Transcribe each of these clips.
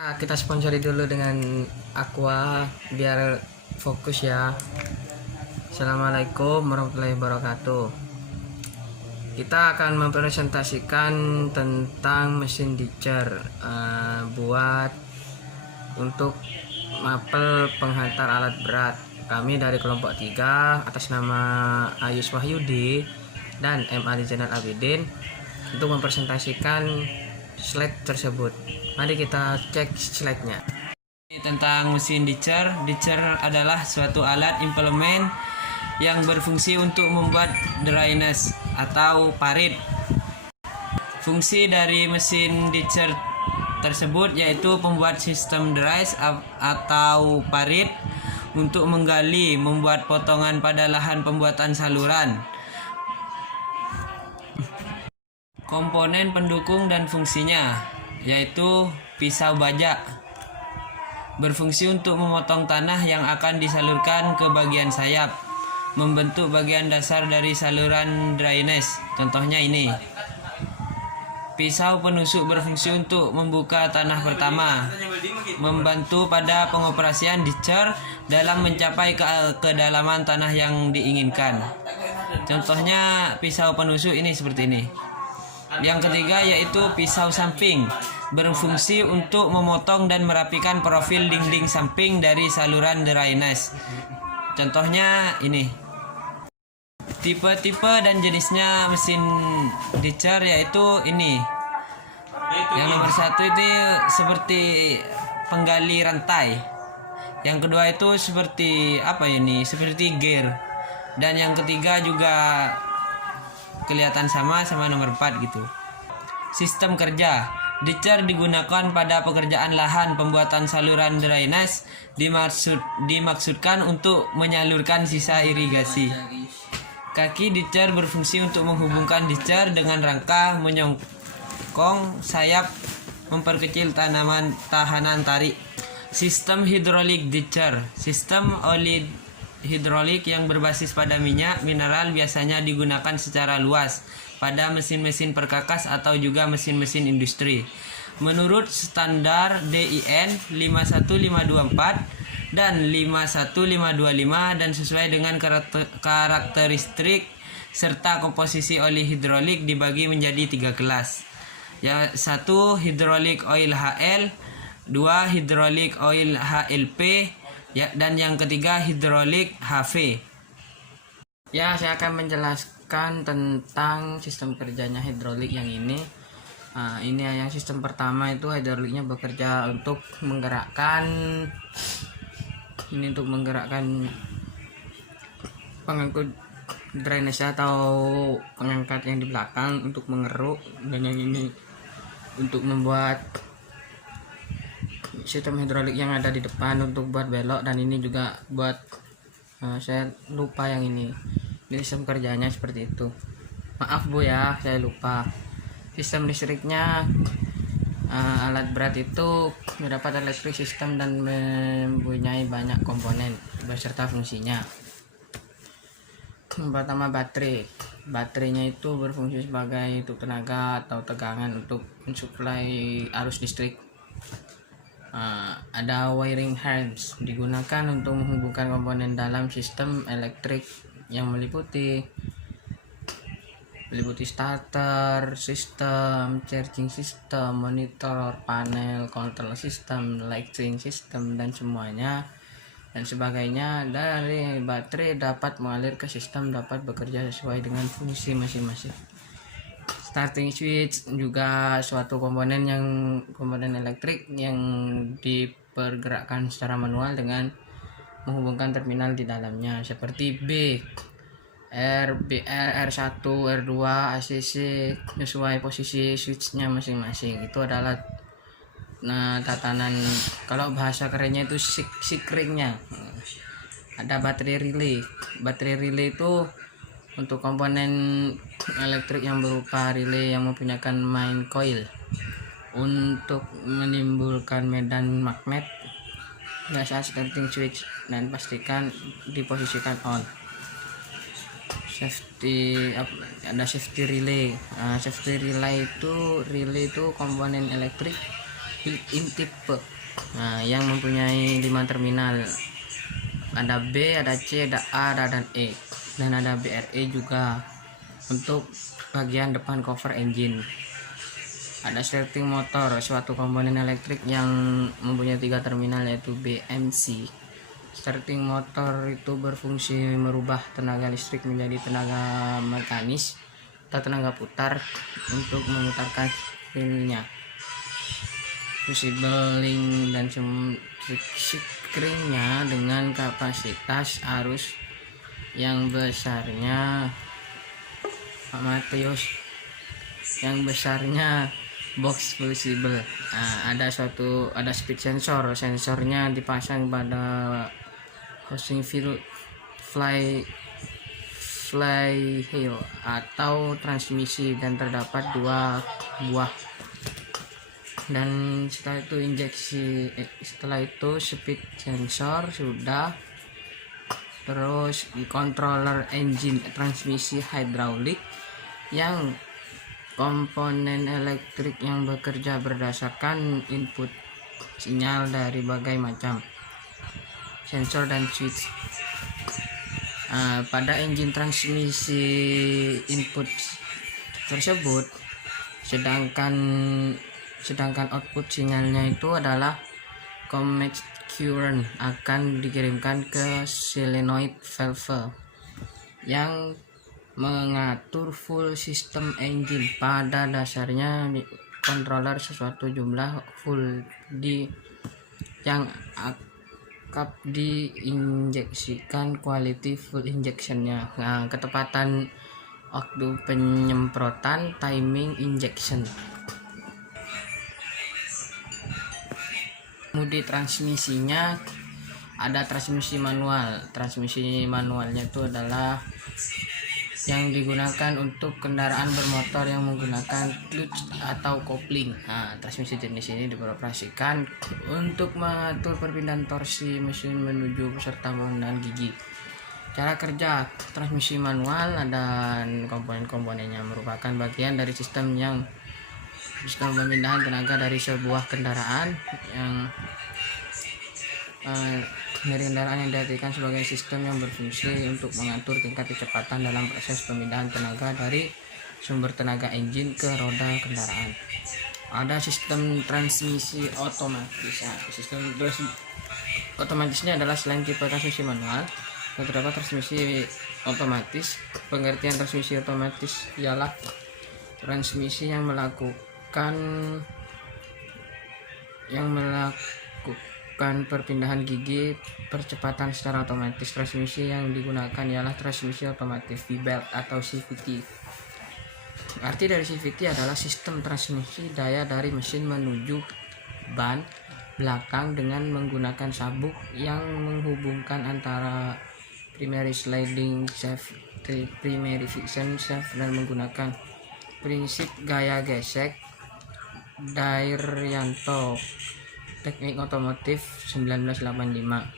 Kita sponsori dulu dengan Aqua biar fokus ya. Assalamualaikum warahmatullahi wabarakatuh. Kita akan mempresentasikan tentang mesin ditcher buat untuk mapel penghantar alat berat. Kami dari kelompok 3 atas nama Ayus Wahyudi dan M. Ali Zainal Abidin untuk mempresentasikan slide tersebut. Mari kita cek slide-nya. Tentang mesin ditcher. Ditcher adalah suatu alat implement yang berfungsi untuk membuat drainase atau parit. Fungsi dari mesin ditcher tersebut yaitu membuat sistem drainase atau parit untuk menggali, membuat potongan pada lahan pembuatan saluran. Komponen pendukung dan fungsinya yaitu pisau baja, berfungsi untuk memotong tanah yang akan disalurkan ke bagian sayap, membentuk bagian dasar dari saluran drainase. Contohnya ini. Pisau penusuk berfungsi untuk membuka tanah pertama, membantu pada pengoperasian ditcher dalam mencapai kedalaman tanah yang diinginkan. Contohnya pisau penusuk ini seperti ini. Yang ketiga yaitu pisau samping, berfungsi untuk memotong dan merapikan profil dinding samping dari saluran drainase. Contohnya ini. Tipe-tipe dan jenisnya mesin ditcher yaitu ini. Yang nomor 1 itu seperti penggali rantai. Yang kedua itu seperti seperti gear. Dan yang ketiga juga kelihatan sama nomor 4 gitu. Sistem kerja. Ditcher digunakan pada pekerjaan lahan pembuatan saluran drainase, dimaksudkan untuk menyalurkan sisa irigasi. Kaki ditcher berfungsi untuk menghubungkan ditcher dengan rangka menyongkong sayap, memperkecil tahanan tarik. Sistem hidrolik ditcher. Sistem oli hidrolik yang berbasis pada minyak mineral biasanya digunakan secara luas pada mesin-mesin perkakas atau juga mesin-mesin industri. Menurut standar DIN 51524 dan 51525 dan sesuai dengan karakteristik serta komposisi oli hidrolik dibagi menjadi 3 kelas. Yang 1 hidrolik oil HL, 2 hidrolik oil HLP, dan yang ketiga hidrolik HV. Ya, saya akan menjelaskan tentang sistem kerjanya hidrolik yang ini. Ini yang sistem pertama itu hidroliknya bekerja untuk menggerakkan pengangkut drainase atau pengangkat yang di belakang untuk mengeruk, dan yang ini untuk membuat sistem hidrolik yang ada di depan untuk buat belok, dan ini juga buat saya lupa yang ini sistem kerjanya seperti itu. Maaf Bu ya, saya lupa. Sistem listriknya alat berat itu mendapat elektrik sistem dan mempunyai banyak komponen beserta fungsinya. Pertama, baterainya itu berfungsi sebagai untuk tenaga atau tegangan untuk mensuplai arus listrik. Ada wiring harness, digunakan untuk menghubungkan komponen dalam sistem elektrik yang meliputi starter system, charging system, monitor, panel, control system, lighting system, dan semuanya dan sebagainya. Dari baterai dapat mengalir ke sistem, dapat bekerja sesuai dengan fungsi masing-masing. Starting switch juga suatu komponen elektrik yang dipergerakkan secara manual dengan menghubungkan terminal di dalamnya seperti B, R1, R2, ACC sesuai posisi switchnya masing-masing. Itu adalah tatanan, kalau bahasa kerennya itu sikringnya. Ada baterai relay itu untuk komponen elektrik yang berupa relay yang mempunyai main coil untuk menimbulkan medan magnet pada saat starting switch, dan pastikan diposisikan on. Safety relay. Safety relay itu komponen elektrik built-in tipe, nah, yang mempunyai 5 terminal. Ada B, ada C, ada A, dan E, dan ada BRE juga untuk bagian depan cover engine. Ada starting motor, suatu komponen elektrik yang mempunyai 3 terminal, yaitu BMC. Starting motor itu berfungsi merubah tenaga listrik menjadi tenaga mekanis atau tenaga putar untuk memutarkan spindle-nya. Fusible link dan spring-nya dengan kapasitas arus yang besarnya box fusible. Nah, ada speed sensornya dipasang pada housing flywheel atau transmisi, dan terdapat 2 buah. Dan setelah itu speed sensor sudah, terus di controller engine transmisi hidrolik yang komponen elektrik yang bekerja berdasarkan input sinyal dari berbagai macam sensor dan switch. Pada engine transmisi input tersebut, sedangkan output sinyalnya itu adalah commute current akan dikirimkan ke solenoid valve yang mengatur full system engine. Pada dasarnya controller sesuatu jumlah full yang akap diinjeksikan quality full injectionnya. Nah, ketepatan waktu penyemprotan timing injection. Mode transmisinya ada transmisi manual. Transmisi manualnya itu adalah yang digunakan untuk kendaraan bermotor yang menggunakan clutch atau kopling. Nah, transmisi jenis ini dioperasikan untuk mengatur perpindahan torsi mesin menuju peserta penggunaan gigi. Cara kerja transmisi manual dan komponen-komponennya merupakan bagian dari sistem pemindahan tenaga dari sebuah kendaraan dari kendaraan yang diartikan sebagai sistem yang berfungsi untuk mengatur tingkat kecepatan dalam proses pemindahan tenaga dari sumber tenaga engine ke roda kendaraan. Ada sistem transmisi otomatis. Sistem otomatisnya adalah selain tipe transmisi manual, terdapat transmisi otomatis. Pengertian transmisi otomatis ialah transmisi yang melakukan perpindahan gigi percepatan secara otomatis. Transmisi yang digunakan ialah transmisi otomatis V-belt atau CVT. Arti dari CVT adalah sistem transmisi daya dari mesin menuju ban belakang dengan menggunakan sabuk yang menghubungkan antara primary sliding shaft, primary friction shaft, dan menggunakan prinsip gaya gesek Dairyanto, Teknik Otomotif 1985.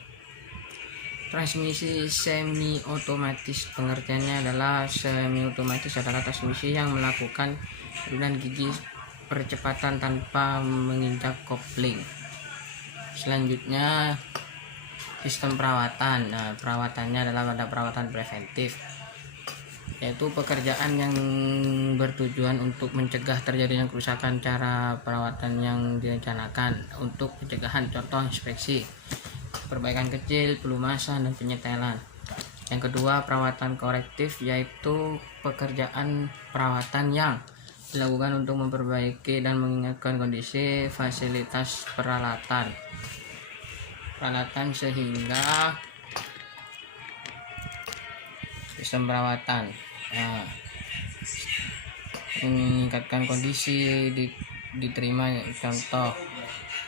Transmisi semi otomatis, pengertiannya adalah semi otomatis adalah transmisi yang melakukan perpindahan gigi percepatan tanpa menginjak kopling. Selanjutnya sistem perawatan. Nah, perawatannya adalah pada perawatan preventif, yaitu pekerjaan yang bertujuan untuk mencegah terjadinya kerusakan. Cara perawatan yang direncanakan untuk pencegahan, contoh inspeksi, perbaikan kecil, pelumasan, dan penyetelan. Yang kedua, perawatan korektif, yaitu pekerjaan perawatan yang dilakukan untuk memperbaiki dan mengingatkan kondisi fasilitas peralatan sehingga sistem perawatan meningkatkan kondisi diterima, contoh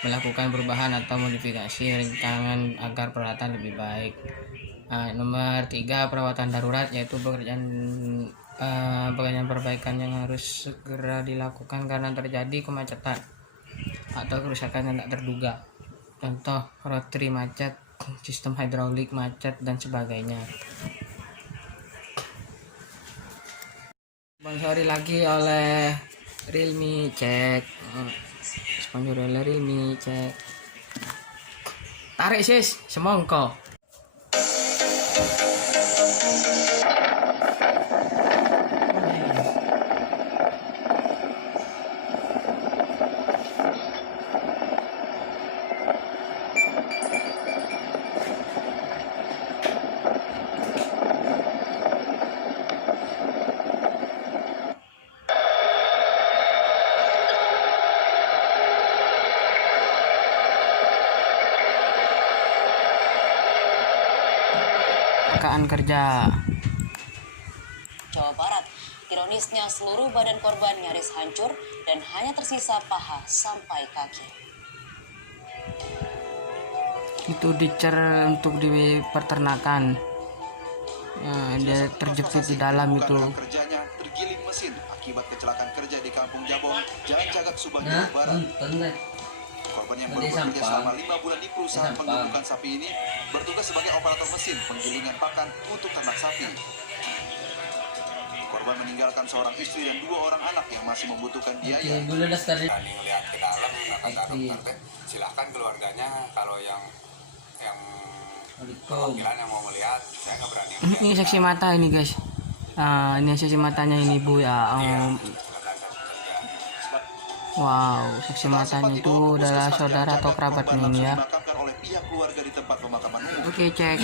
melakukan perubahan atau modifikasi rancangan agar peralatan lebih baik. Nomor 3, perawatan darurat, yaitu pekerjaan perbaikan yang harus segera dilakukan karena terjadi kemacetan atau kerusakan yang tak terduga, contoh rotary macet, sistem hidrolik macet, dan sebagainya. Sponsori lagi oleh Realme. Cek Sponsor dari ini cek. Tarik sis, semongko. Rekaan kerja. Jawa Barat. Ironisnya seluruh badan korban nyaris hancur dan hanya tersisa paha sampai kaki. Itu dicer untuk di peternakan. Ya, dia terjepit di dalam itu. Kerjanya tergiling mesin akibat kecelakaan kerja di Kampung Jabong, Jalan Cagak, Subang, Jawa Barat. Korban yang baru bekerja selama 5 bulan di perusahaan penggemukan sapi ini bertugas sebagai operator mesin penggilingan pakan untuk ternak sapi. Korban meninggalkan seorang istri dan 2 orang anak yang masih membutuhkan biaya. Kali melihat ke dalam kata dokter, silahkan keluarganya kalau yang perwakilan yang mau melihat, saya nggak berani. Ini saksi mata ini guys. Ini saksi matanya ini bu ya. Wow, saksi matanya itu adalah saudara atau kerabatnya ini ya. Dimakamkan oleh pihak keluarga di tempat pemakaman umum. Oke cek.